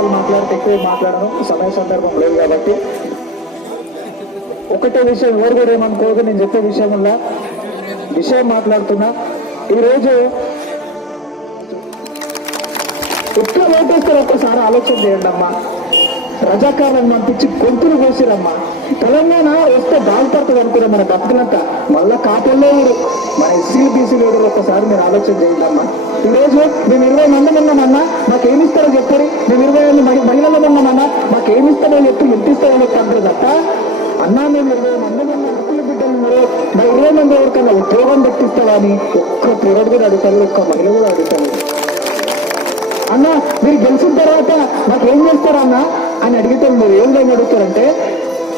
నిమిషాలు మాట్లాడితే ఎక్కువ మాట్లాడను, సమయ సందర్భం లేదు కాబట్టి. ఒకటే విషయం, ఎవరు కూడా ఏమనుకోదు, నేను చెప్పే విషయం మాట్లాడుతున్నా. ఈరోజు ఎట్లా ఓటేస్తారు ఒక్కసారి ఆలోచన చేయండి అమ్మా. రజాకారులను పంపించి గొంతులు కోసిరమ్మా. తెలంగాణ వస్తే బాగుపడుతుంది అనుకున్నాం మన భక్తులంతా, మళ్ళా కాపల్లో మన ఎస్సీలు బీసీలు ఏదో ఒక్కసారి మీరు ఆలోచన చేయండి అమ్మా. ఈరోజు మేము 20 మంది ఉన్నామన్నా, మాకేమిస్తారో చెప్పరు. మేము 20 మహిళలు ఉన్నామన్నా, మాకేమిస్తారో చెప్పి ఎంత ఇస్తారో అంటారు తప్ప, అన్నా మేము 20 మంది ఉన్న అక్కల బిడ్డలు ఉన్నారు, మరి 20 మంది ఎవరికన్నా ఉద్యోగం దక్కిస్తావా అని ఒక్క పిల్లడు కూడా అడుగుతారు, ఒక్క మహిళ కూడా అడుగుతారు. అన్న మీరు గెలిచిన తర్వాత మాకేం చేస్తారన్నా అని అడిగితే మీరు ఏం అడుగుతారంటే,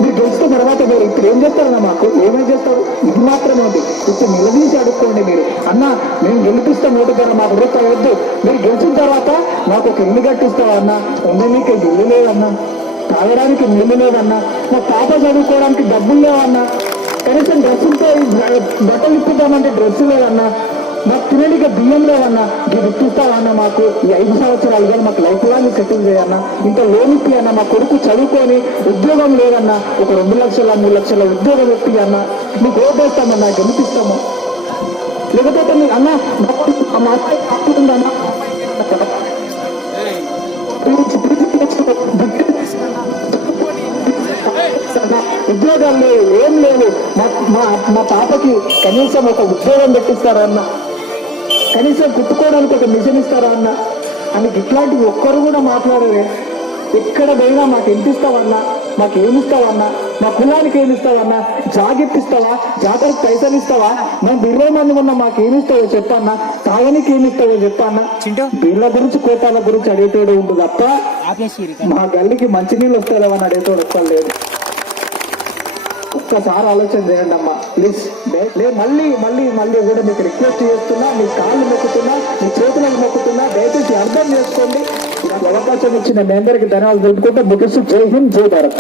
మీరు గెలిచిన తర్వాత మీరు ఇప్పుడు ఏం చేస్తారన్నా, మాకు ఏమేం చేస్తారు, ఇది మాత్రమే ఉంది. ఇప్పుడు నిలదీసి అడుక్కోండి మీరు. అన్న మేము గెలిపిస్తాం ఓటు ద్వారా, మాకు రూపాయి వద్దు, మీరు గెలిచిన తర్వాత మాకు ఒక ఇల్లు కట్టిస్తావా అన్న, ఉండడానికి ఇల్లు లేదన్నా, తాగడానికి నీళ్ళు లేదన్నా, మా పాప చదువుకోవడానికి డబ్బులు లేవన్నా, కనీసం డ్రెస్సులతో బట్టలు ఇప్పిద్దామంటే డ్రెస్సు లేదన్నా, మాకు తినడానికి బియ్యం లేవన్నా, ఇది ఇప్పిస్తావన్నా, మాకు ఈ 5 సంవత్సరాలు కానీ మాకు లైఫ్ లాంగ్ సెటిల్ చేయన్నా, ఇంత లోన్ ఇప్పి అన్న, మా కొడుకు చదువుకొని ఉద్యోగం లేదన్నా, ఒక 2 లక్షల 3 లక్షల ఉద్యోగం ఇప్పి అన్న, మీకు ఓటేస్తామన్నా, గెలిపిస్తాము. లేకపోతే మీరు అన్న మా అప్పు ఉందన్నా, ఉద్యోగాలు లేవు, ఏం లేవు, మా పాపకి కనీసం ఒక ఉద్యోగం పెట్టిస్తారా అన్న, కనీసం కుట్టుకోవడానికి ఒక మిషన్ ఇస్తారా అన్న అని ఇట్లాంటివి ఒక్కరు కూడా మాట్లాడరే. ఎక్కడ పోయినా మాకు ఎంత ఇస్తావన్నా, మాకు ఏమిస్తావన్నా, మా కులానికి ఏమిస్తావన్నా, జాగిప్పిస్తావా, జాతరకు పైసలు ఇస్తావా, మేము 20 మంది ఉన్నా మాకు ఏమిస్తావో చెప్పన్నా, తాగనికి ఏమిస్తావో చెప్పన్నా. వీళ్ళ గురించి కోటాల గురించి అడిగేటోడు ఉంటుంది తప్ప మా గల్లికి మంచినీళ్ళు వస్తాయో అని అడిగేటోడు ఒక్కరు లేదు. ఒక్కసారి ఆలోచన చేయండి అమ్మా ప్లీజ్. మళ్ళీ మళ్ళీ మళ్ళీ కూడా మీకు రిక్వెస్ట్ చేస్తున్నా, మీ కాళ్ళు మొక్కుతున్నా, మీ చేతులకు మొక్కుతున్నా, దయచేసి అర్థం చేసుకోండి. నాకు అవకాశం ఇచ్చిన మీ అందరికీ ధన్యవాదాలు తెలుపుకుంటూ ముగిస్తూ జై హింద్, జై భారత్.